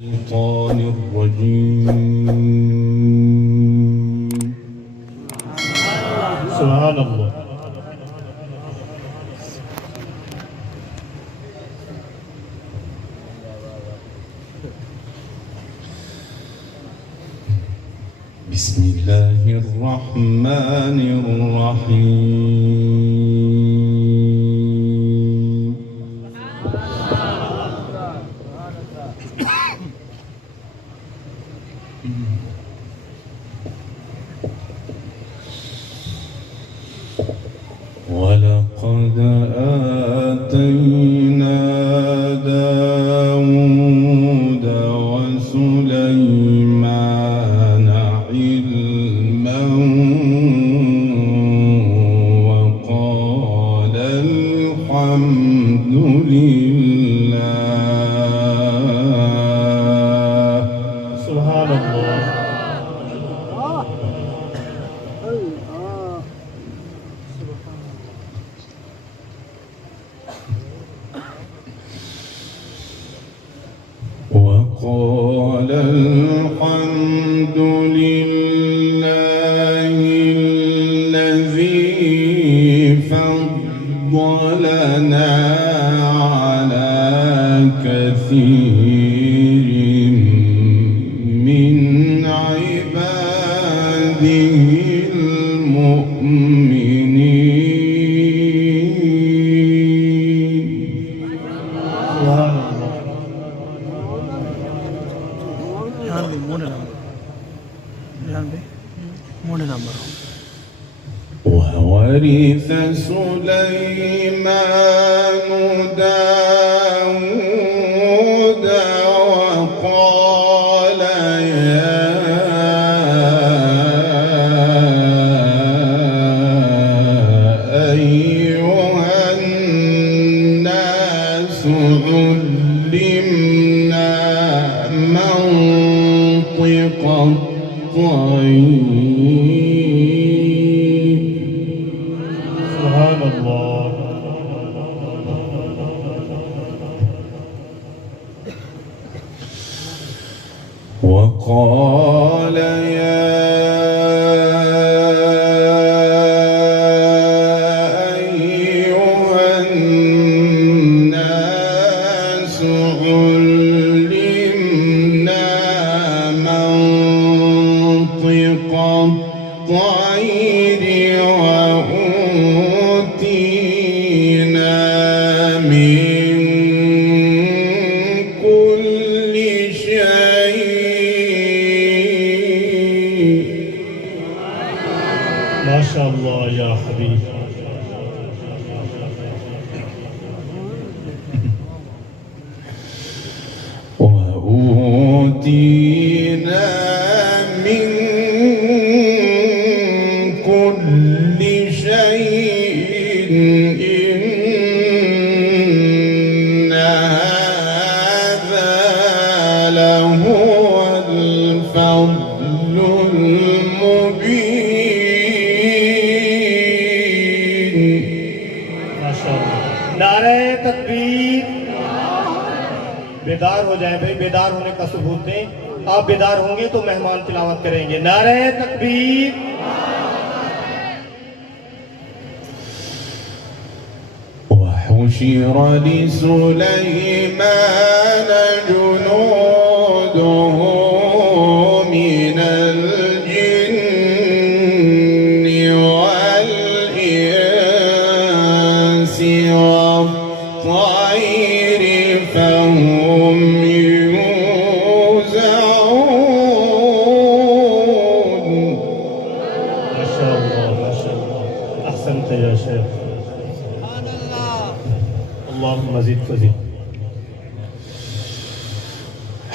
الشيطان الرجيم. سبحان الله. بسم الله الرحمن الرحيم. ولقد آتينا داود وسليمان علما وقال الحمد لله. سبحان الله. وقال الحمد لله الذي فضلنا على كثير من عباده المؤمنين. وورث سليمان داود وقال يا أيها الناس علمنا منطق الطير. سبحان الله. وقال يا أيها الناس علمنا منطق الطير وأوتينا من كل شيء. ما شاء الله يا حبيبي. وأوتينا من كل شيء إن هذا لهو الفضل المبين. ما شاء الله. नारे तकबीर. बेदार हो जाए भाई, बेदार होने का सबूत दें। आप बेदार होंगे तो मेहमान तिलावत करेंगे। नारे तकबीर। وحشر لسليمان جنوده من الجن والإنس والطير فهم يوزعون. ما شاء الله ما شاء الله. أحسنت يا شيخ. اللهم زد فزد.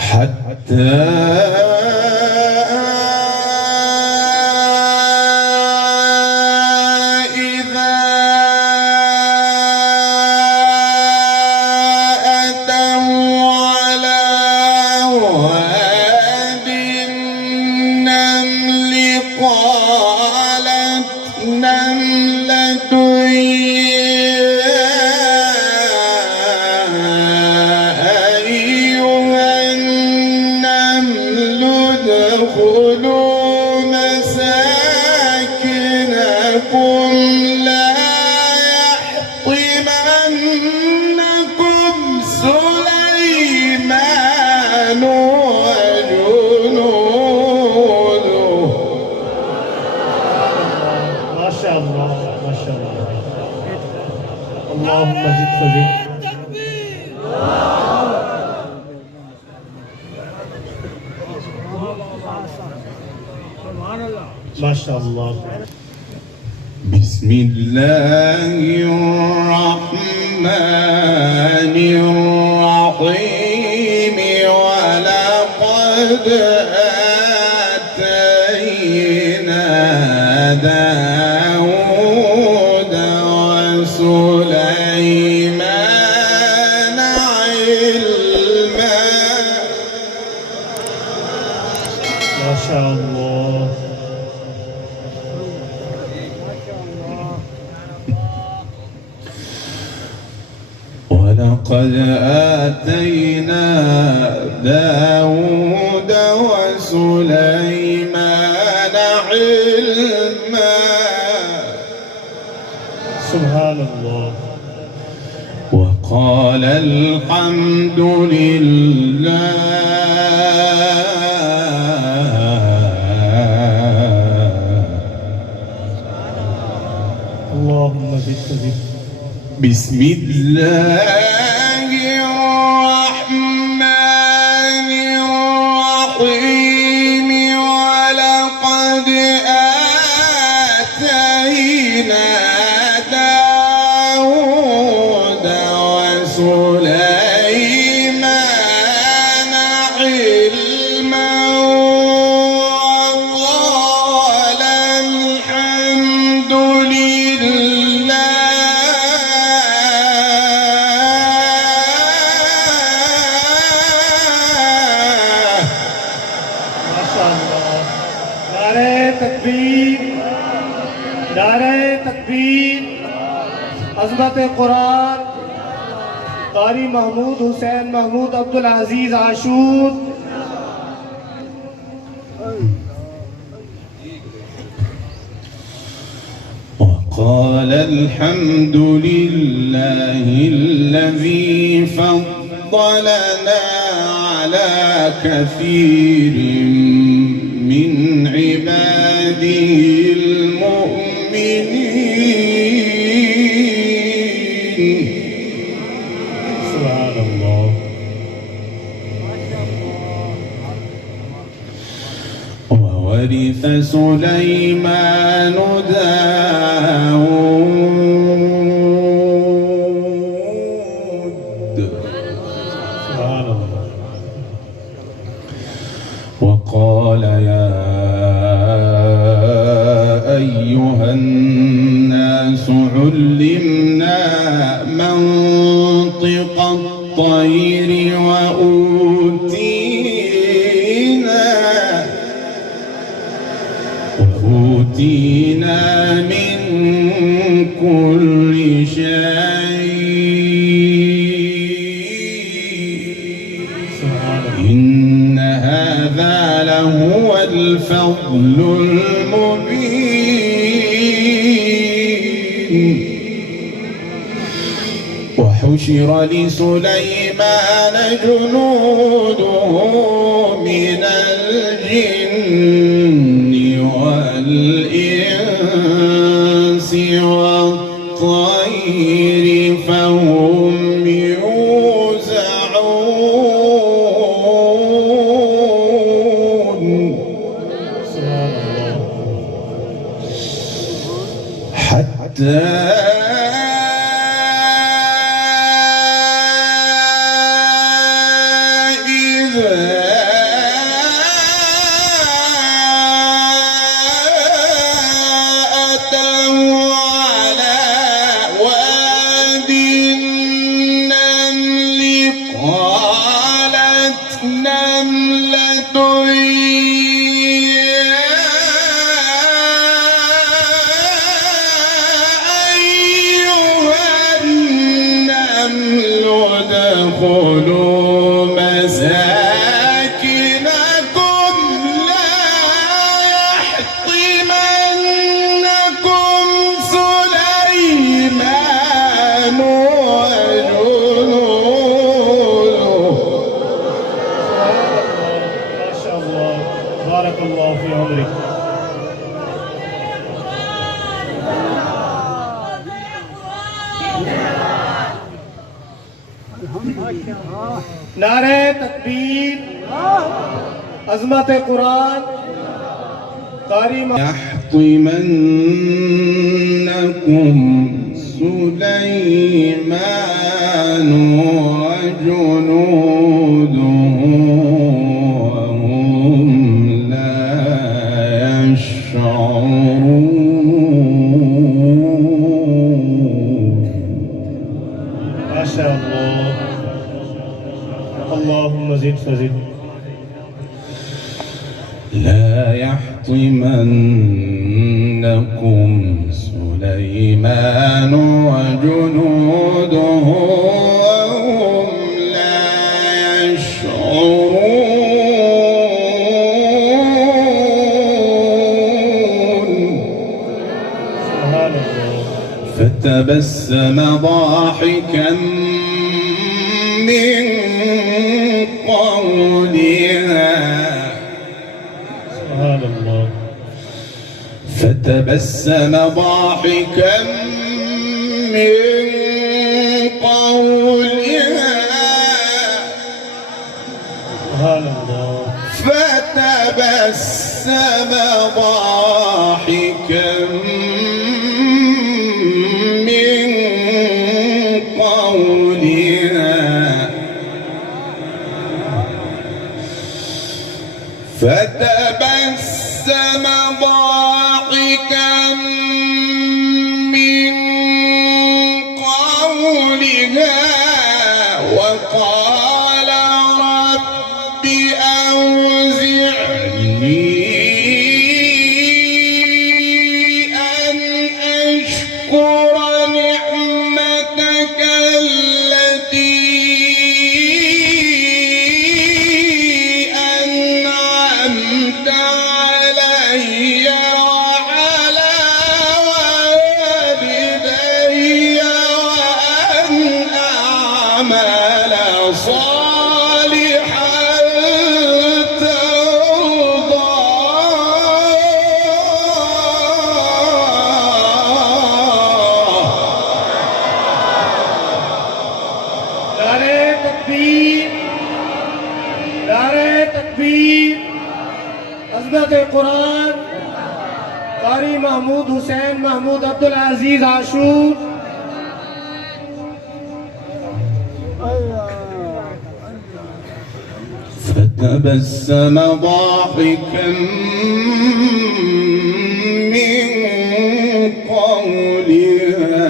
حتى إذا أتوا على واد النمل قالت نملة يا النمل ادخلوا مساكنكم لا يحطمنكم سليمان وجنوده. ما شاء الله ما شاء الله. اللهم زد فزد. ما شاء الله. بسم الله الرحمن الرحيم. ولقد آتينا داود وسليمان علما. ما شاء الله. ولقد آتينا داود وسليمان علما. سبحان الله. وقال الحمد لله اللهم زد فزد. بسم الله الرحمن الرحيم. ولقد آتينا داود وسليمان علما. وقال الحمد لله तकबीर, नारे तकबीर, अज़मत कुरान, कारी महमूद हुसैन महमूद अब्दुल अजीज आशूर। وقال الحمد لله الذي فضلنا على كثير من عباده المؤمنين. سبحان الله. وورث سليمان داود. سبحان الله. وقال يا أيها الناس علمنا منطق الطير وأوتينا من كل شيء. إن هذا لهو الفضل المبين. وحشر لسليمان جنوده من الجن والإنس والطير فهم يوزعون. حتى ادخلوا مساكنكم بارك الله في عمرك. नारे तकबीर, अजमत कुरान, कारी يحطمنكم سليمان وجنوده وهم لا يشعرون. ما شاء الله. اللهم زد فزد. لا يحطمنكم سليمان وجنوده وهم لا يشعرون. سبحان الله. فتبسم ضاحكا من قولها. سبحان الله. فتبسم ضاحكا من قولها. سبحان الله. فتبسم ضاحكا من قولها. فتبسم ضاحكا من قولها وقال رب أوزعني أن أشكر نعمتك التي أنعمت علي وعلى والدي وأن أعمل صالحا ترضاه. नारे तकबीर, नारे तकबीर, अजमत कुरान, कारी महमूद हुसैन महमूद अब्दुल अजीज आशूर. فتبسم ضاحكا من قولها.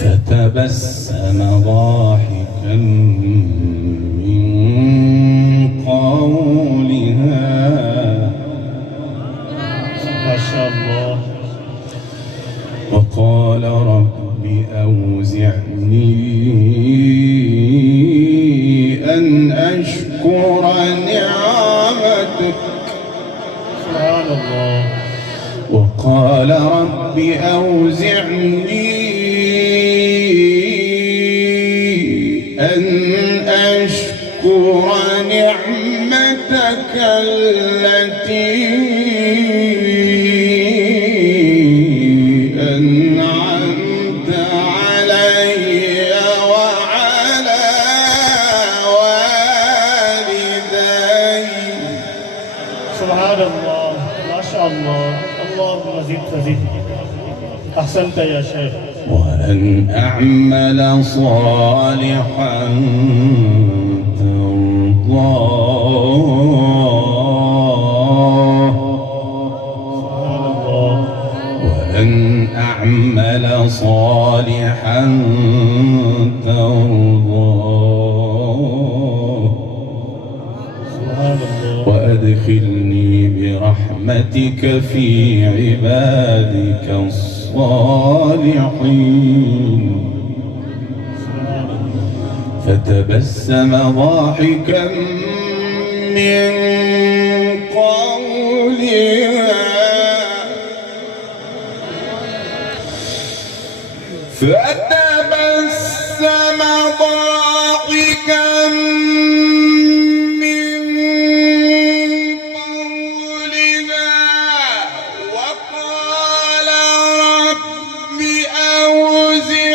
فتبسم ضاحكا من قولها ما شاء الله. وقال رب أوزعني أن أشكر نعمتك. سبحان الله. وقال رب أوزعني أن أشكر نعمتك التي أنعمت علي وعلى والدي. سبحان الله. ما شاء الله. اللهم زد فزد. أحسنت يا شيخ. وأن أعمل صالحا ترضاه. سبحان الله. وأن أعمل صالحا ترضاه. سبحان الله. وأدخلني برحمتك في عبادك الصالحين. فتبسم ضاحكا من قولها فتبسم ضاحكا من قولها وقال رب أوزعني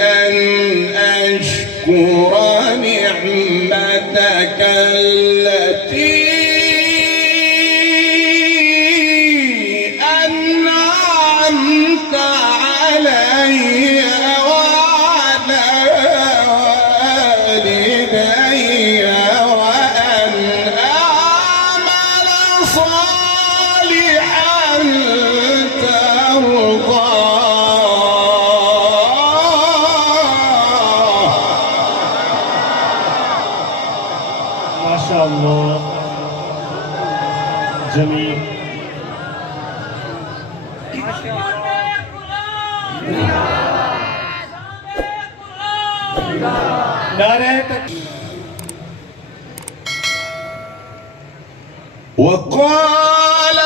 أن أشكر نعمتك التي أنعمت علي وعلى والدي وأن أعمل صالحا ترضاه. ما شاء الله جميل. नारे وقال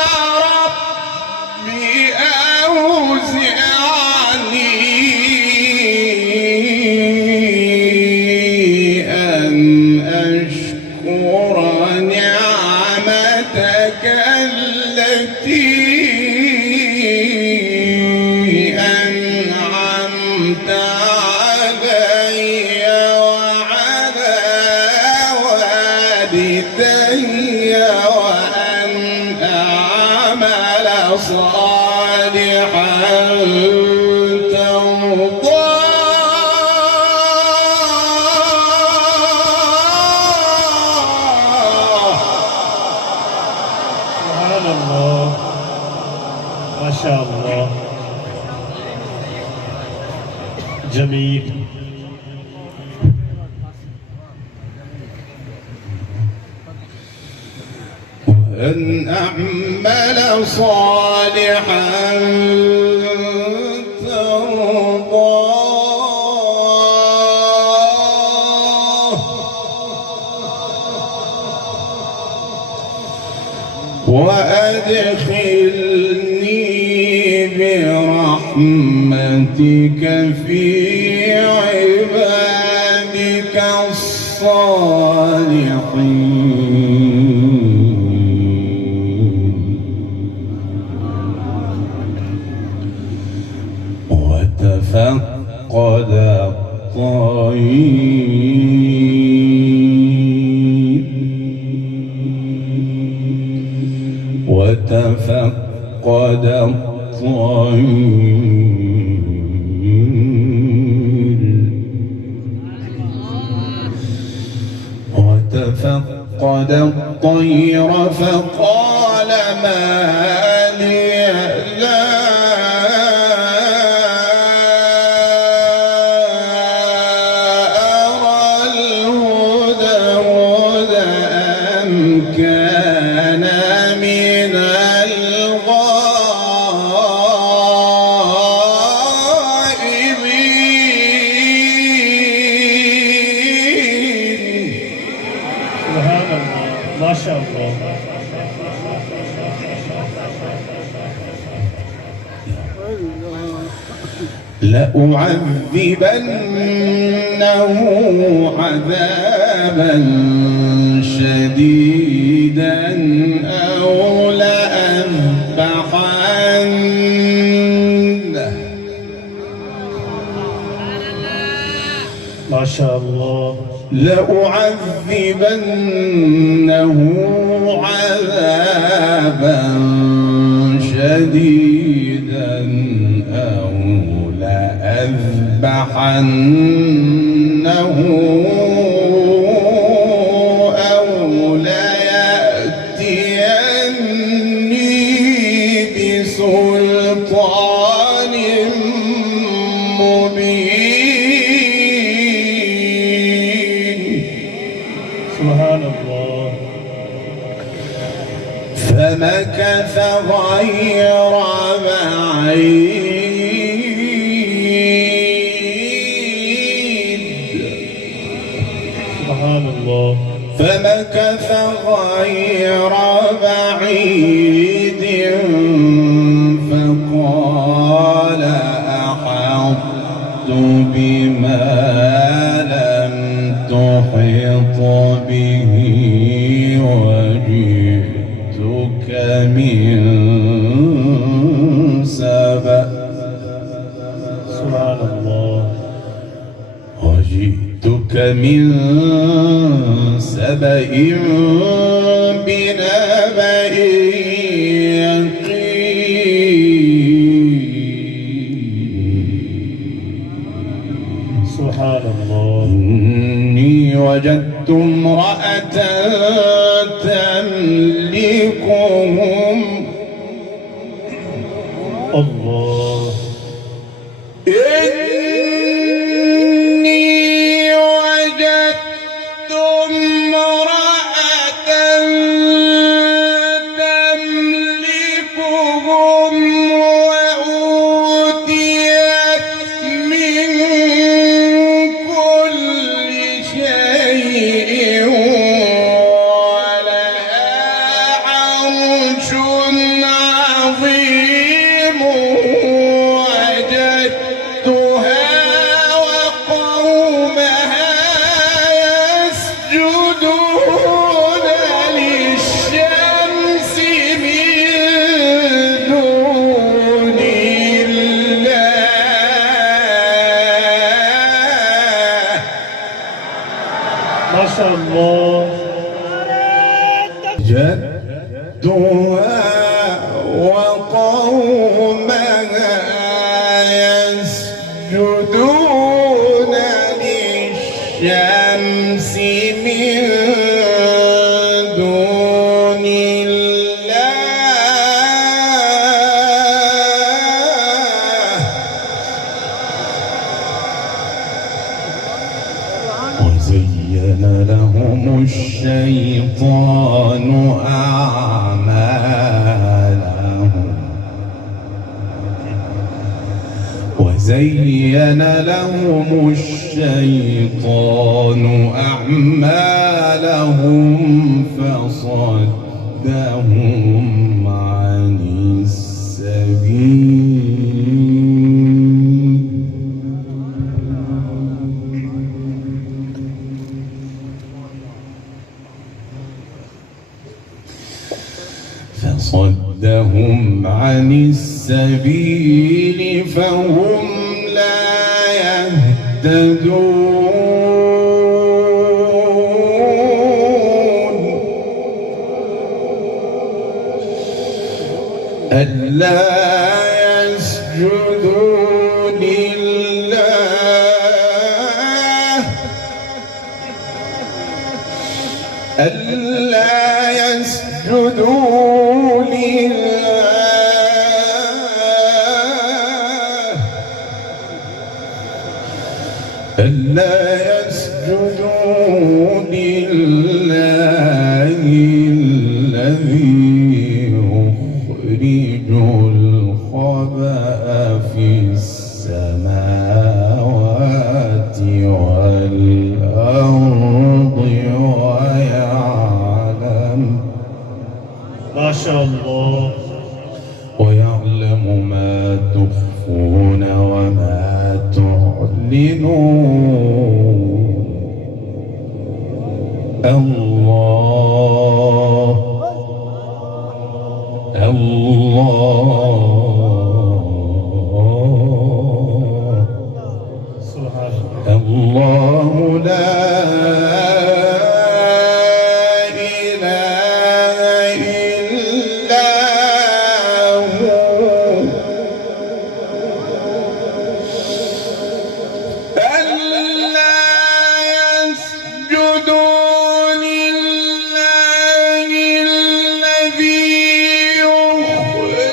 رب أوزعني أن أشكر نعمتك التي أنعمت علي وعلى والدي وأن أعمل صالحا ترضاه. سبحان الله ما شاء الله جميل. وأن أعمل صالحا ترضاه وأدخلني برحمتك في عبادك الصالحين. وتفقد الطير وتفقد الطير وتفقد الطير فقال ما لي لا أرى الهدهد أم كان من الغائبين. سبحان الله ما شاء الله. لأعذبنه عذابا شديدا أو لأذبحنه. ما شاء الله. لأعذبنه عذابا شديدا أو لأذبحنه أو ليأتيني بسلطان مبين. سبحان الله. فمكث غير بعيد. سبحان الله. فمكث غير بعيد قال أحطت بما لم تحط به وجئتك من سبأ. سبحان الله. وجئتك من سبأ بنبأ يقين. سبحان الله. إني وجدت امرأة تملكهم. الله. إني وجدت امرأة تملكهم وأوتيت من كل شيء ولها عرش عظيم. وجدتها وقومها يسجدون للشمس من دون الله. ما شاء الله. جدها وقومها يسجدون للشمس من دون الله. وزين لهم الشيطان أعمالهم. وزين لهم الشيطان أعمالهم فصدهم عن السبيل. فصدهم عن السبيل فهم لا يهتدون. ألا يسجدوا لله. ألا يسجدوا لله. ألا يسجدوا لله الذي يخرج الخبأ في السماوات والأرض ما شاء الله. ويعلم ما تخفون وما تعلنون. الله الله سبحان الله. الله لا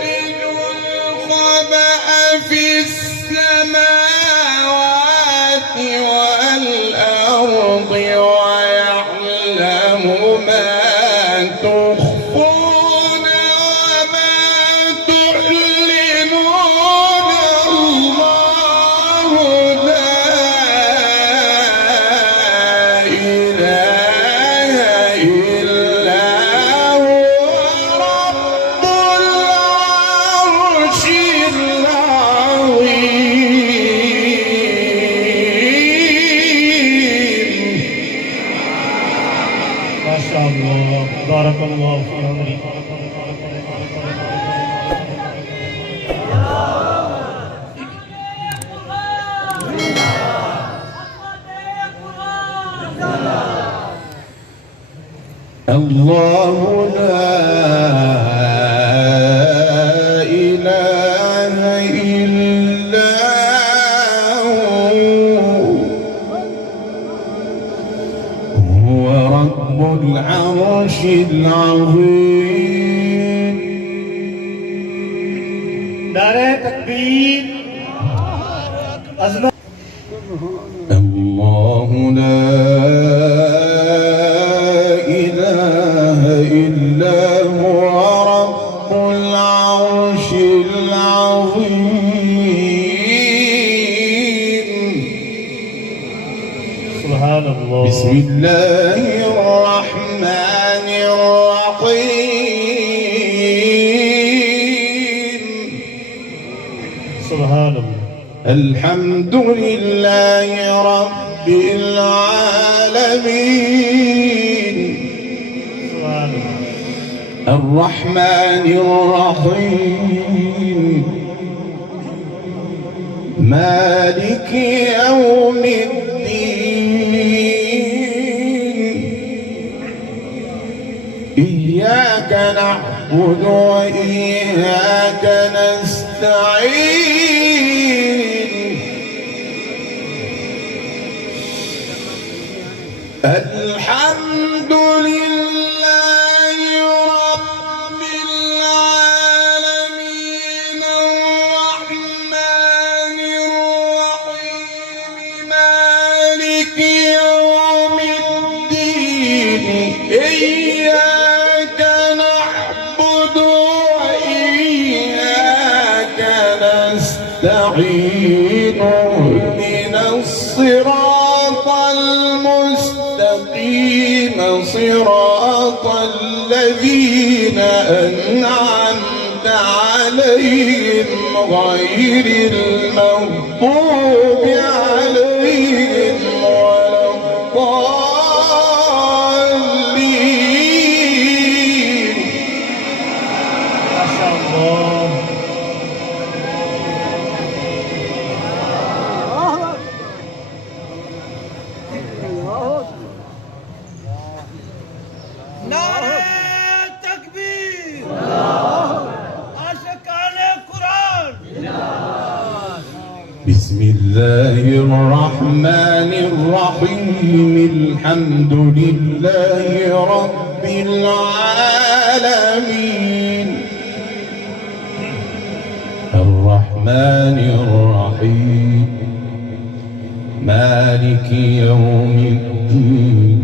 يخرج شاء الله بارك الله في عمرك. الله لا إله إلا هو رب العرش العظيم. नारे तकबीर अज़मत। الله لا إله إلا هو رب العرش العظيم. سبحان الله. بسم الله الرحمن الرحيم. سبحان الله. الحمد لله رب العالمين. سبحان الله. الرحمن الرحيم مالك يوم الدين. إياك نعبد وإياك نستعين. الحمد لله رب العالمين الرحمن الرحيم مالك يوم الدين. إياك نعبد وإياك نستعين. اهدنا الصراط المستقيم صراط الذين أنعمت عليهم غير المغضوب عليهم ولا الضالين. ما شاء الله. नारे तकबीर, आशिकाने कुरान। بسم الله الرحمن الرحيم. الحمد لله رب العالمين الرحمن الرحيم مالك يوم الدين.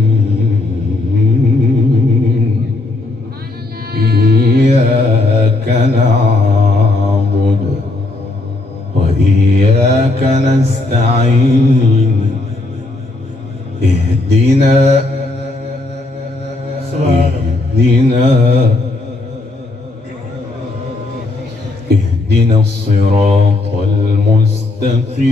إياك نعبد وإياك نستعين. اهدنا سبحان الله. اهدنا الصراط المستقيم.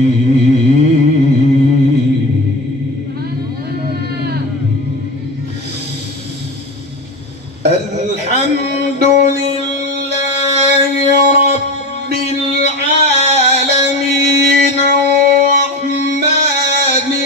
الحمد لله رب العالمين الرحمن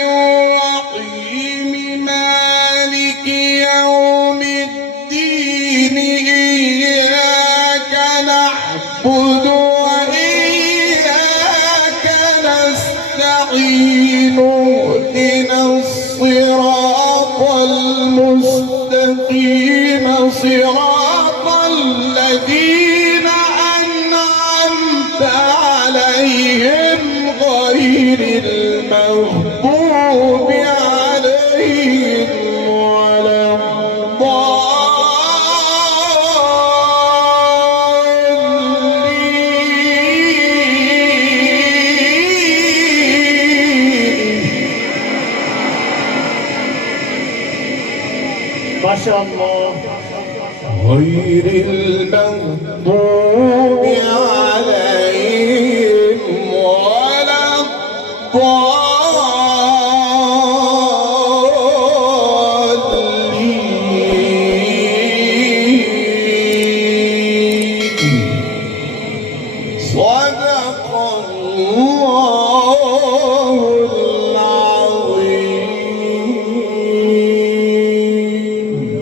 الرحيم مالك يوم الدين. إياك نعبد وإياك نستعين. اهدنا الصراط المستقيم صراط الذين أنعمت عليهم غير المغضوب عليهم ولا الضالين. ما شاء الله. غير المغضوب عليهم